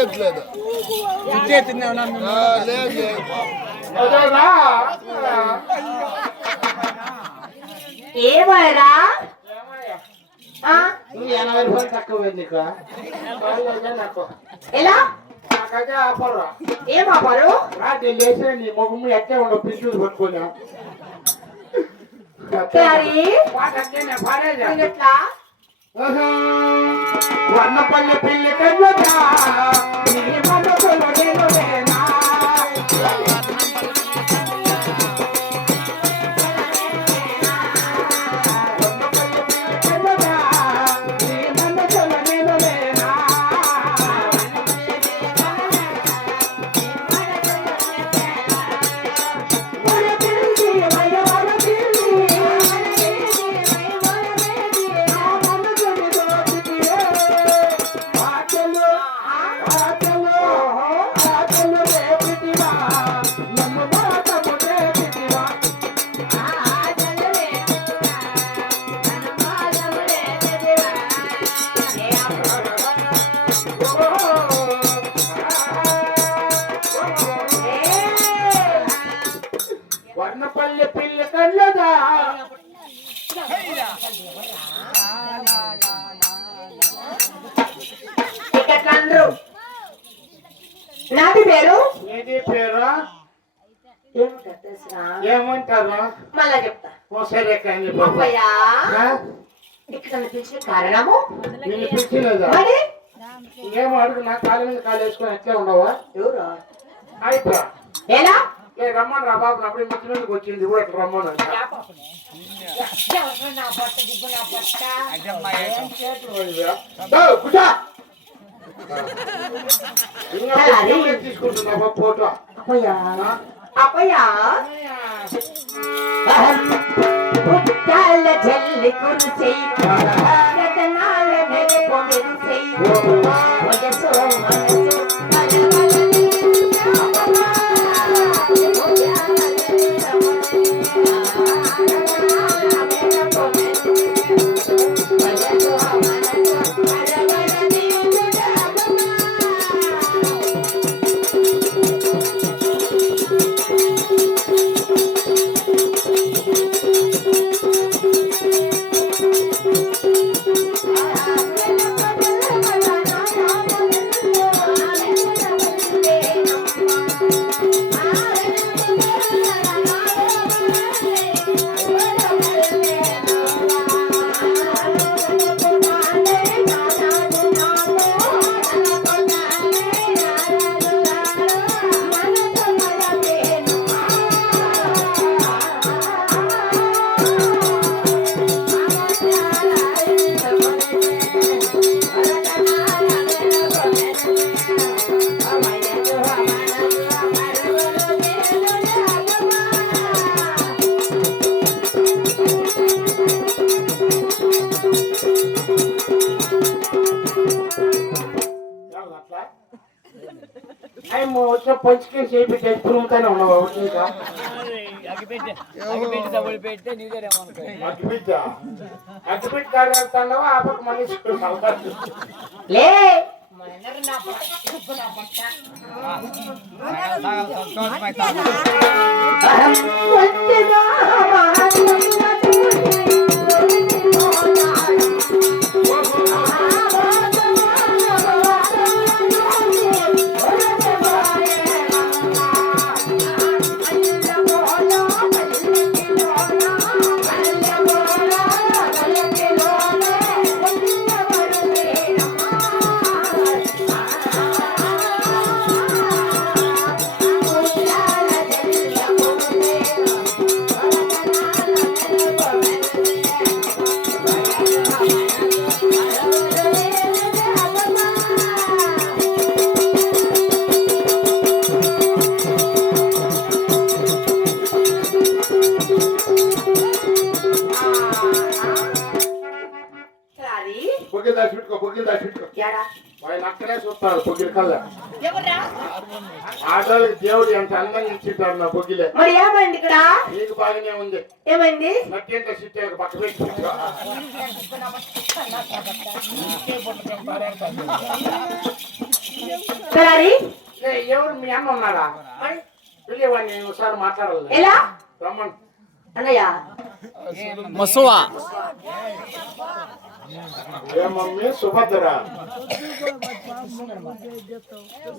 లేదు లేదు ఏమయ్యరా 80 రూపాయలు తక్కువ ఎలా నాకైతే ఆపరు ఏం ఆపారు లేచి నీ మొగ్గు ఎట్టే ఉండవు పిచ్చి పట్టుకున్నా ఎట్లా వర్ణపల్లి పిల్లి కన్నా వర్ణపల్లి పిల్లి కన్నదా నాది పేరు ఏది పేరు ఏమంటారు మళ్ళా చెప్తా సరే కానీ ఇక్కడ పిలిచిన కారణము నేను పిలిచిలేదా ఏమో అడుగు నా కాళ్ళ మీద కాలు వేసుకొని ఎట్లా ఉండవా ఎవరు అయిపోయా ఎలా రమ్మని రా బాబు అప్పుడు మిచ్చి మీదకి వచ్చింది కూడా రమ్మని తీసుకుంటున్నావా ఫోటో అప్పయ్యా జల్లి కురిసై రతనాల మెరుపు మెరిసై వయసు మనసు వచ్చిన పంచుకే చేపి తెచ్చుకుంటానే ఉన్నావు ఇంకా అగ్గిపెట్టి కాడ వెళ్తున్నావా ఆ పక్క మనిషి లే అక్కడే చూస్తారు పొగిలి కల్లా ఆటోలకి దేవుడు ఎంత అందంగా ఇచ్చిట్టారు నా పొగిలే మరి ఏమైంది ఇక్కడ నీకు బాగానే ఉంది ఏమైంది నట్టేంట సిట్టారు పక్క పెట్టి సరే ఎవరు మీ అన్న ఉన్నాడా పిల్లవాడిని నేను ఒకసారి మాట్లాడాలి ఎలా రమ్మను అన్నయ్య మసువా ఏ మమ్మీ సుభద్ర